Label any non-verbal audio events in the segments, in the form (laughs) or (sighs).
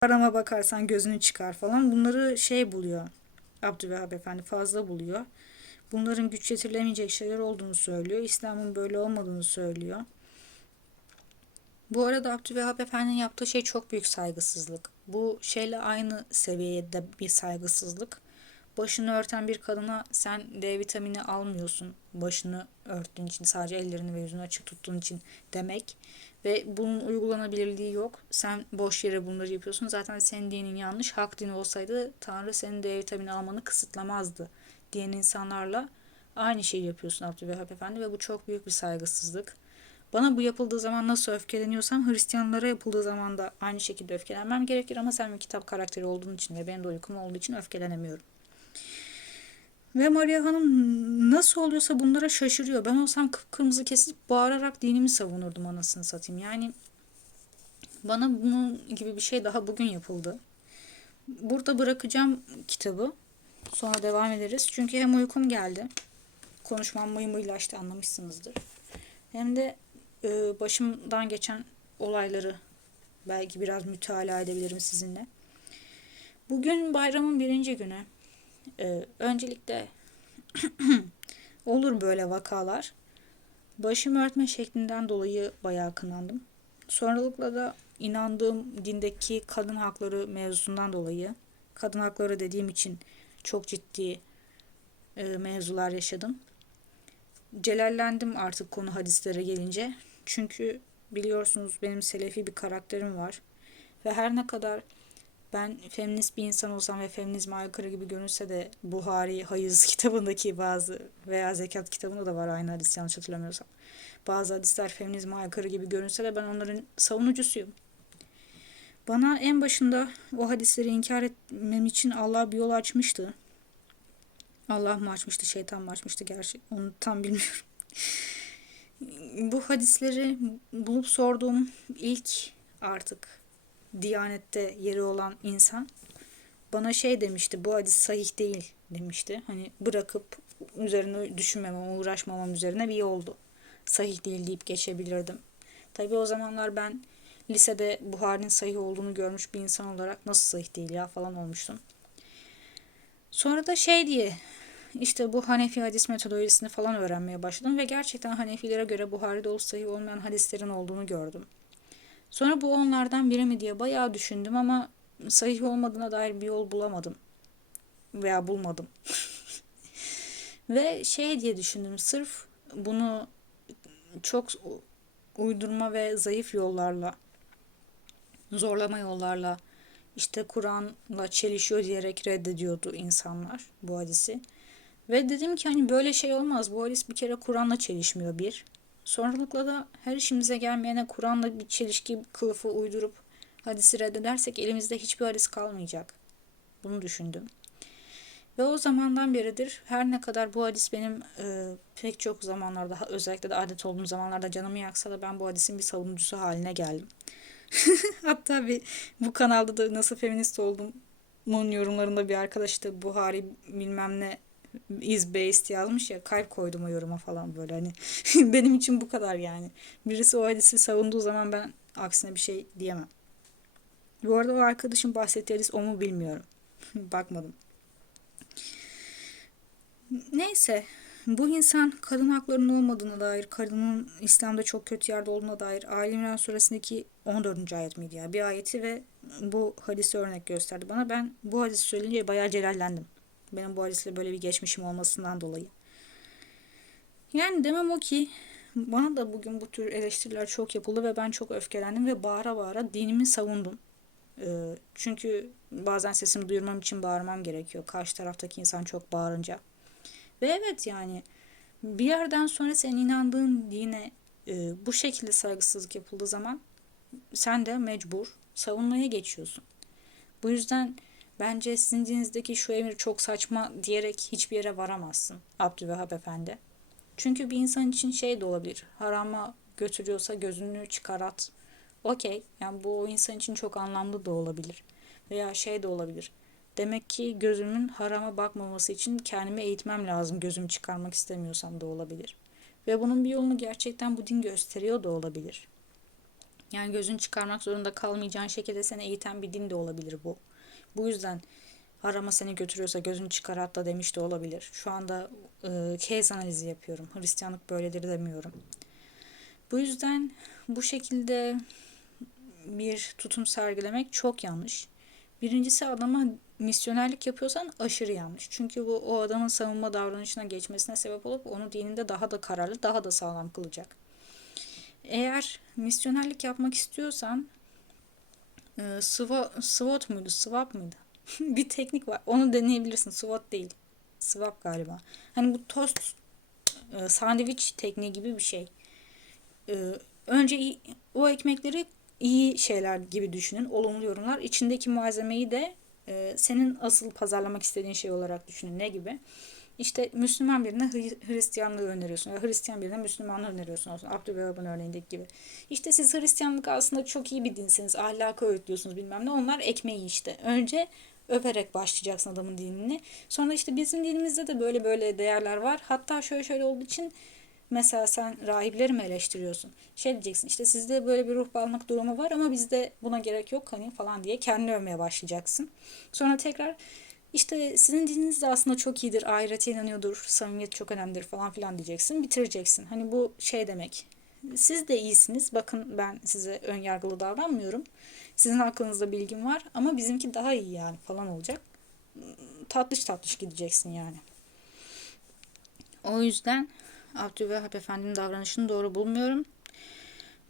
Parama bakarsan gözünü çıkar falan. Bunları şey buluyor. Abdülvehhab Efendi fazla buluyor. Bunların güç yetirilemeyecek şeyler olduğunu söylüyor. İslam'ın böyle olmadığını söylüyor. Bu arada Abdülvehhab Efendi'nin yaptığı şey çok büyük saygısızlık. Bu şeyle aynı seviyede bir saygısızlık. Başını örten bir kadına sen D vitamini almıyorsun. Başını örttüğün için sadece ellerini ve yüzünü açık tuttuğun için demek. Ve bunun uygulanabilirliği yok. Sen boş yere bunları yapıyorsun. Zaten senin dinin yanlış. Hak dini olsaydı Tanrı senin D vitamini almanı kısıtlamazdı diyen insanlarla aynı şeyi yapıyorsun Abdülvehhab Efendi ve bu çok büyük bir saygısızlık. Bana bu yapıldığı zaman nasıl öfkeleniyorsam Hristiyanlara yapıldığı zaman da aynı şekilde öfkelenmem gerekir ama sen bir kitap karakteri olduğun için ve benim de uykum olduğu için öfkelenemiyorum. Ve Maria Hanım nasıl oluyorsa bunlara şaşırıyor. Ben olsam kıpkırmızı kesip bağırarak dinimi savunurdum anasını satayım. Yani bana bunun gibi bir şey daha bugün yapıldı. Burada bırakacağım kitabı. Sonra devam ederiz. Çünkü hem uykum geldi. Konuşmam mıymıylaştı anlamışsınızdır. Hem de e, başımdan geçen olayları belki biraz mütalaa edebilirim sizinle. Bugün bayramın birinci günü. Ee, öncelikle (clears throat) olur böyle vakalar. Başımı örtme şeklinden dolayı bayağı kınandım. Sonralıkla da inandığım dindeki kadın hakları mevzusundan dolayı, kadın hakları dediğim için çok ciddi e, mevzular yaşadım. Celallendim artık konu hadislere gelince. Çünkü biliyorsunuz benim selefi bir karakterim var. Ve her ne kadar ben feminist bir insan olsam ve feminizme aykırı gibi görünse de Buhari Hayız (laughs) kitabındaki bazı veya Zekat kitabında da var aynı hadis yanlış hatırlamıyorsam. Bazı hadisler feminizme aykırı gibi görünse de ben onların savunucusuyum. Bana en başında o hadisleri inkar etmem için Allah bir yol açmıştı. Allah mı açmıştı, şeytan mı açmıştı gerçi onu tam bilmiyorum. Bu hadisleri bulup sorduğum ilk artık Diyanette yeri olan insan bana şey demişti bu hadis sahih değil demişti. Hani bırakıp üzerine düşünmemem, uğraşmamam üzerine bir yoldu. Sahih değil deyip geçebilirdim. Tabi o zamanlar ben lisede Buhari'nin sahih olduğunu görmüş bir insan olarak nasıl sahih değil ya falan olmuştum. Sonra da şey diye işte bu Hanefi hadis metodolojisini falan öğrenmeye başladım ve gerçekten Hanefilere göre Buhari'de olup sahih olmayan hadislerin olduğunu gördüm. Sonra bu onlardan biri mi diye bayağı düşündüm ama sahih olmadığına dair bir yol bulamadım. Veya bulmadım. (laughs) ve şey diye düşündüm. Sırf bunu çok uydurma ve zayıf yollarla, zorlama yollarla, işte Kur'an'la çelişiyor diyerek reddediyordu insanlar bu hadisi. Ve dedim ki hani böyle şey olmaz. Bu hadis bir kere Kur'an'la çelişmiyor bir. Sonralıkla da her işimize gelmeyene Kur'an'la bir çelişki kılıfı uydurup hadisi reddedersek elimizde hiçbir hadis kalmayacak. Bunu düşündüm. Ve o zamandan beridir her ne kadar bu hadis benim e, pek çok zamanlarda özellikle de adet olduğum zamanlarda canımı yaksa da ben bu hadisin bir savunucusu haline geldim. (laughs) Hatta bir bu kanalda da nasıl feminist olduğumun yorumlarında bir arkadaş da Buhari bilmem ne is based yazmış ya kalp koydum o yoruma falan böyle hani (laughs) benim için bu kadar yani. Birisi o hadisi savunduğu zaman ben aksine bir şey diyemem. Bu arada o arkadaşın bahsettiği hadis o mu bilmiyorum. (laughs) Bakmadım. Neyse bu insan kadın haklarının olmadığına dair, kadının İslam'da çok kötü yerde olduğuna dair Ali İmran suresindeki 14. ayet miydi ya? Bir ayeti ve bu hadisi örnek gösterdi bana. Ben bu hadisi söyleyince bayağı celallendim. Benim bu hadisle böyle bir geçmişim olmasından dolayı. Yani demem o ki bana da bugün bu tür eleştiriler çok yapıldı ve ben çok öfkelendim ve bağıra bağıra dinimi savundum. Ee, çünkü bazen sesimi duyurmam için bağırmam gerekiyor. Karşı taraftaki insan çok bağırınca. Ve evet yani bir yerden sonra sen inandığın dine e, bu şekilde saygısızlık yapıldığı zaman sen de mecbur savunmaya geçiyorsun. Bu yüzden Bence sizin şu emir çok saçma diyerek hiçbir yere varamazsın Abdülvehhab Efendi. Çünkü bir insan için şey de olabilir. Harama götürüyorsa gözünü çıkarat. Okey. Yani bu o insan için çok anlamlı da olabilir. Veya şey de olabilir. Demek ki gözümün harama bakmaması için kendimi eğitmem lazım gözümü çıkarmak istemiyorsam da olabilir. Ve bunun bir yolunu gerçekten bu din gösteriyor da olabilir. Yani gözünü çıkarmak zorunda kalmayacağın şekilde seni eğiten bir din de olabilir bu. Bu yüzden arama seni götürüyorsa gözünü çıkar hatta demiş de olabilir. Şu anda e, case analizi yapıyorum. Hristiyanlık böyledir demiyorum. Bu yüzden bu şekilde bir tutum sergilemek çok yanlış. Birincisi adama misyonerlik yapıyorsan aşırı yanlış. Çünkü bu o adamın savunma davranışına geçmesine sebep olup onu dininde daha da kararlı, daha da sağlam kılacak. Eğer misyonerlik yapmak istiyorsan e, SWOT, SWOT muydu, SWAP mıydı? (laughs) bir teknik var. Onu deneyebilirsin. SWOT değil. SWAP galiba. Hani bu tost e, sandviç tekniği gibi bir şey. E, önce o ekmekleri iyi şeyler gibi düşünün. Olumlu yorumlar. İçindeki malzemeyi de e, senin asıl pazarlamak istediğin şey olarak düşünün. Ne gibi? İşte Müslüman birine Hristiyanlığı öneriyorsun. Ya Hristiyan birine Müslümanlığı öneriyorsun. Olsun. Abdülvehab'ın örneğindeki gibi. İşte siz Hristiyanlık aslında çok iyi bir dinsiniz. Ahlakı öğütlüyorsunuz bilmem ne. Onlar ekmeği işte. Önce överek başlayacaksın adamın dinini. Sonra işte bizim dinimizde de böyle böyle değerler var. Hatta şöyle şöyle olduğu için mesela sen rahipleri mi eleştiriyorsun? Şey diyeceksin işte sizde böyle bir ruhbanlık durumu var ama bizde buna gerek yok hani falan diye kendini övmeye başlayacaksın. Sonra tekrar işte sizin dininiz de aslında çok iyidir, ahirete inanıyordur, samimiyet çok önemlidir falan filan diyeceksin. Bitireceksin. Hani bu şey demek. Siz de iyisiniz. Bakın ben size ön yargılı davranmıyorum. Sizin hakkınızda bilgim var ama bizimki daha iyi yani falan olacak. Tatlış tatlış gideceksin yani. O yüzden Abdülvehhab Efendi'nin davranışını doğru bulmuyorum.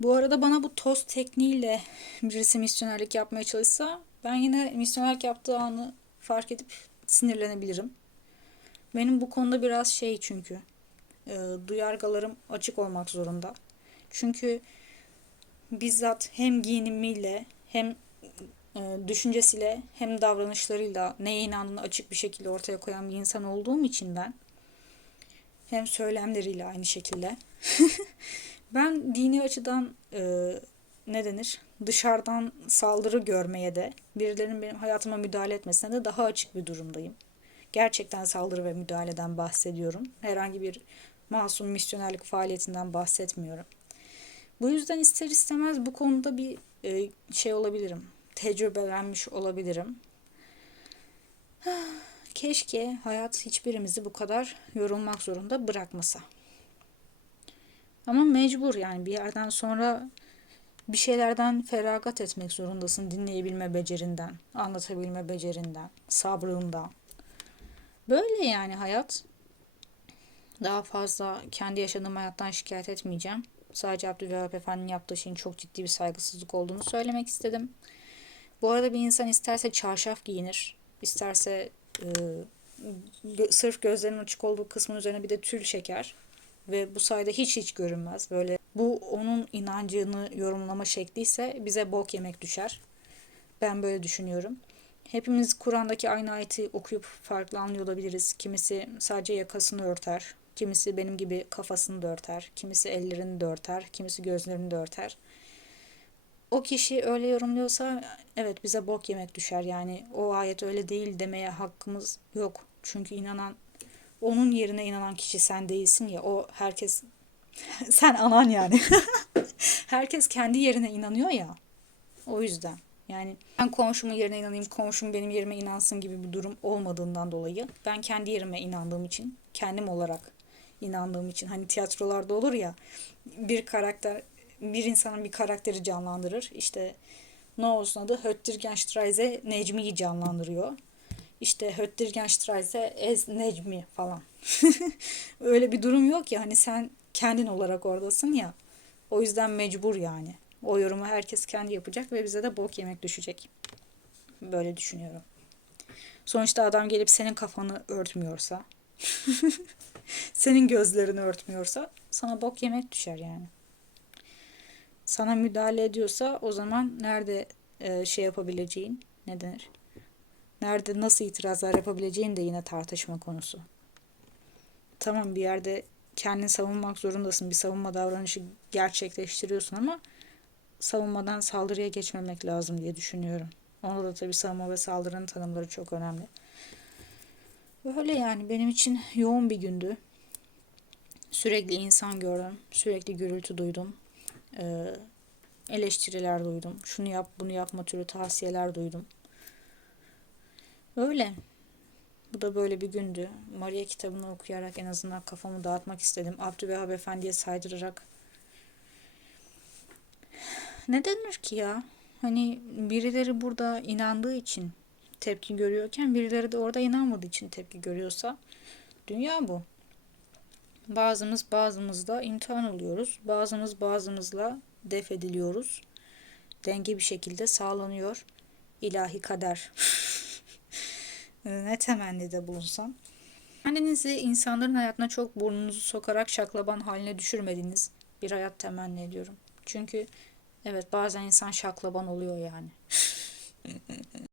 Bu arada bana bu toz tekniğiyle birisi misyonerlik yapmaya çalışsa ben yine misyonerlik yaptığı anı fark edip sinirlenebilirim. Benim bu konuda biraz şey çünkü e, duyargalarım açık olmak zorunda. Çünkü bizzat hem giyinimiyle hem e, düşüncesiyle hem davranışlarıyla neye inandığını açık bir şekilde ortaya koyan bir insan olduğum için ben hem söylemleriyle aynı şekilde (laughs) ben dini açıdan e, ne denir dışarıdan saldırı görmeye de birilerinin benim hayatıma müdahale etmesine de daha açık bir durumdayım. Gerçekten saldırı ve müdahaleden bahsediyorum. Herhangi bir masum misyonerlik faaliyetinden bahsetmiyorum. Bu yüzden ister istemez bu konuda bir e, şey olabilirim. Tecrübelenmiş olabilirim. (sighs) Keşke hayat hiçbirimizi bu kadar yorulmak zorunda bırakmasa. Ama mecbur yani bir yerden sonra bir şeylerden feragat etmek zorundasın dinleyebilme becerinden, anlatabilme becerinden, sabrından. Böyle yani hayat. Daha fazla kendi yaşadığım hayattan şikayet etmeyeceğim. Sadece Abdülvehap Efendi'nin yaptığı şeyin çok ciddi bir saygısızlık olduğunu söylemek istedim. Bu arada bir insan isterse çarşaf giyinir, isterse e, sırf gözlerinin açık olduğu kısmın üzerine bir de tül çeker ve bu sayede hiç hiç görünmez. Böyle bu onun inancını yorumlama şekli ise bize bok yemek düşer. Ben böyle düşünüyorum. Hepimiz Kur'an'daki aynı ayeti okuyup farklı anlıyor olabiliriz. Kimisi sadece yakasını örter, kimisi benim gibi kafasını da örter, kimisi ellerini de örter, kimisi gözlerini de örter. O kişi öyle yorumluyorsa evet bize bok yemek düşer. Yani o ayet öyle değil demeye hakkımız yok. Çünkü inanan onun yerine inanan kişi sen değilsin ya. O herkes (laughs) sen anan yani. (laughs) herkes kendi yerine inanıyor ya. O yüzden. Yani ben komşumun yerine inanayım, komşum benim yerime inansın gibi bir durum olmadığından dolayı ben kendi yerime inandığım için, kendim olarak inandığım için hani tiyatrolarda olur ya bir karakter bir insanın bir karakteri canlandırır. İşte ne olsun adı Höttirgenstreise Necmi'yi canlandırıyor. İşte Höttirgenstreise Ez Necmi falan. (laughs) Öyle bir durum yok ya hani sen kendin olarak oradasın ya. O yüzden mecbur yani. O yorumu herkes kendi yapacak ve bize de bok yemek düşecek. Böyle düşünüyorum. Sonuçta adam gelip senin kafanı örtmüyorsa, (laughs) senin gözlerini örtmüyorsa sana bok yemek düşer yani. Sana müdahale ediyorsa o zaman nerede e, şey yapabileceğin, ne denir? Nerede nasıl itirazlar yapabileceğin de yine tartışma konusu. Tamam bir yerde kendini savunmak zorundasın. Bir savunma davranışı gerçekleştiriyorsun ama savunmadan saldırıya geçmemek lazım diye düşünüyorum. Onda da tabii savunma ve saldırının tanımları çok önemli. Böyle yani benim için yoğun bir gündü. Sürekli insan gördüm. Sürekli gürültü duydum. Ee, eleştiriler duydum. Şunu yap, bunu yapma türü tavsiyeler duydum. Öyle. Bu da böyle bir gündü. Maria kitabını okuyarak en azından kafamı dağıtmak istedim. Abdülvehhab Efendi'ye saydırarak. (sighs) Ne denir ki ya? Hani birileri burada inandığı için tepki görüyorken birileri de orada inanmadığı için tepki görüyorsa dünya bu. Bazımız bazımızla imtihan oluyoruz. Bazımız bazımızla def ediliyoruz. Denge bir şekilde sağlanıyor. İlahi kader. (laughs) ne temennide bulunsan. Kendinizi insanların hayatına çok burnunuzu sokarak şaklaban haline düşürmediğiniz bir hayat temenni ediyorum. Çünkü evet bazen insan şaklaban oluyor yani. (laughs)